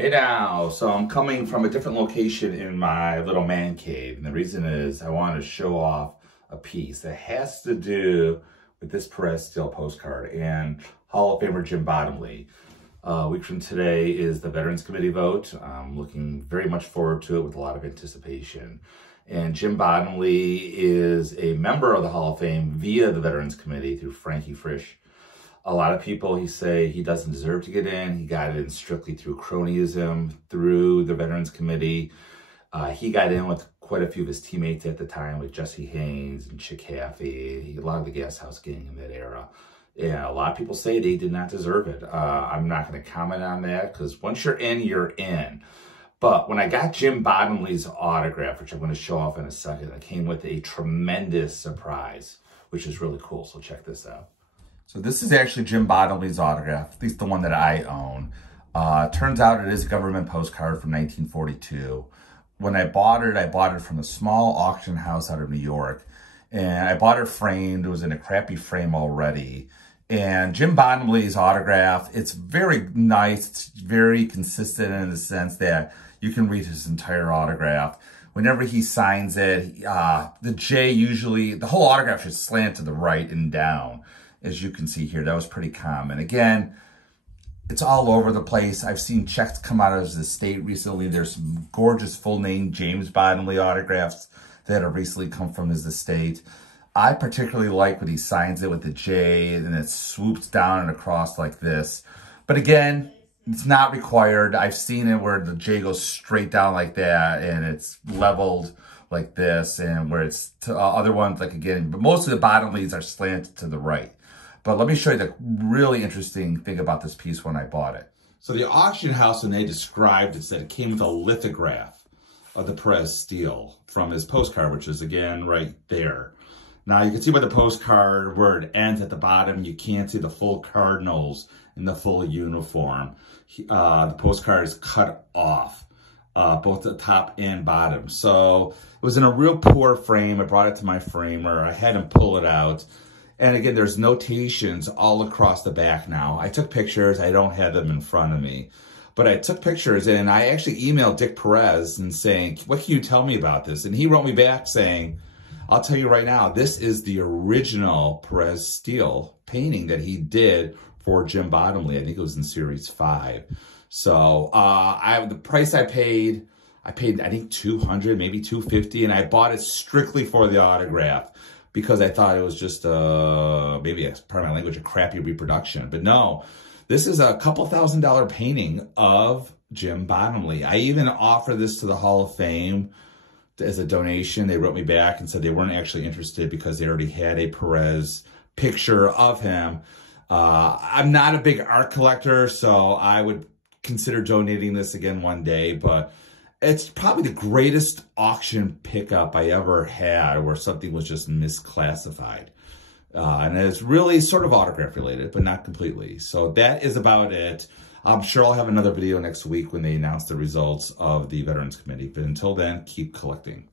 Hey now, so I'm coming from a different location in my little man cave, and the reason is I want to show off a piece that has to do with this Perez Steel postcard and Hall of Famer Jim Bottomley. A week from today is the Veterans Committee vote. I'm looking very much forward to it with a lot of anticipation. And Jim Bottomley is a member of the Hall of Fame via the Veterans Committee through Frankie Frisch. A lot of people, say he doesn't deserve to get in. He got in strictly through cronyism, through the Veterans Committee. He got in with quite a few of his teammates at the time, with Jesse Haynes and Chick Haffey, a lot of the Gas House gang in that era. Yeah, a lot of people say they did not deserve it. I'm not going to comment on that, because once you're in, you're in. But when I got Jim Bottomley's autograph, which I'm going to show off in a second, it came with a tremendous surprise, which is really cool. So check this out. So this is actually Jim Bottomley's autograph, at least the one that I own. Turns out it is a government postcard from 1942. When I bought it from a small auction house out of New York. And I bought it framed. It was in a crappy frame already. And Jim Bottomley's autograph, it's very nice. It's very consistent in the sense that you can read his entire autograph. Whenever he signs it, the J usually, the whole autograph should slant to the right and down. As you can see here, that was pretty common. Again, it's all over the place. I've seen checks come out of his estate recently. There's some gorgeous full name James Bottomley autographs that have recently come from his estate. I particularly like when he signs it with the J and it swoops down and across like this. But again, it's not required. I've seen it where the J goes straight down like that and it's leveled like this, and where it's other ones, like again, but most of the Bottomleys are slanted to the right. But let me show you the really interesting thing about this piece when I bought it. So the auction house, when they described it, said it came with a lithograph of the Perez Steel from his postcard, which is again right there. Now you can see by the postcard where it ends at the bottom, you can't see the full Cardinals in the full uniform. The postcard is cut off, both the top and bottom. So it was in a real poor frame. I brought it to my framer. I had him pull it out. And again, there's notations all across the back now. I took pictures. I don't have them in front of me. But I took pictures, and I actually emailed Dick Perez and saying, what can you tell me about this? And he wrote me back saying, I'll tell you right now, this is the original Perez Steel painting that he did for Jim Bottomley. I think it was in Series 5. So the price I paid I think $200, maybe $250, and I bought it strictly for the autograph, because I thought it was just, maybe, pardon my language, a crappy reproduction. But no, this is a couple $1,000 painting of Jim Bottomley. I even offered this to the Hall of Fame as a donation. They wrote me back and said they weren't actually interested because they already had a Perez picture of him. I'm not a big art collector, so I would consider donating this again one day, but it's probably the greatest auction pickup I ever had, where something was just misclassified. And it's really sort of autograph related, but not completely. So that is about it. I'm sure I'll have another video next week when they announce the results of the Veterans Committee. But until then, keep collecting.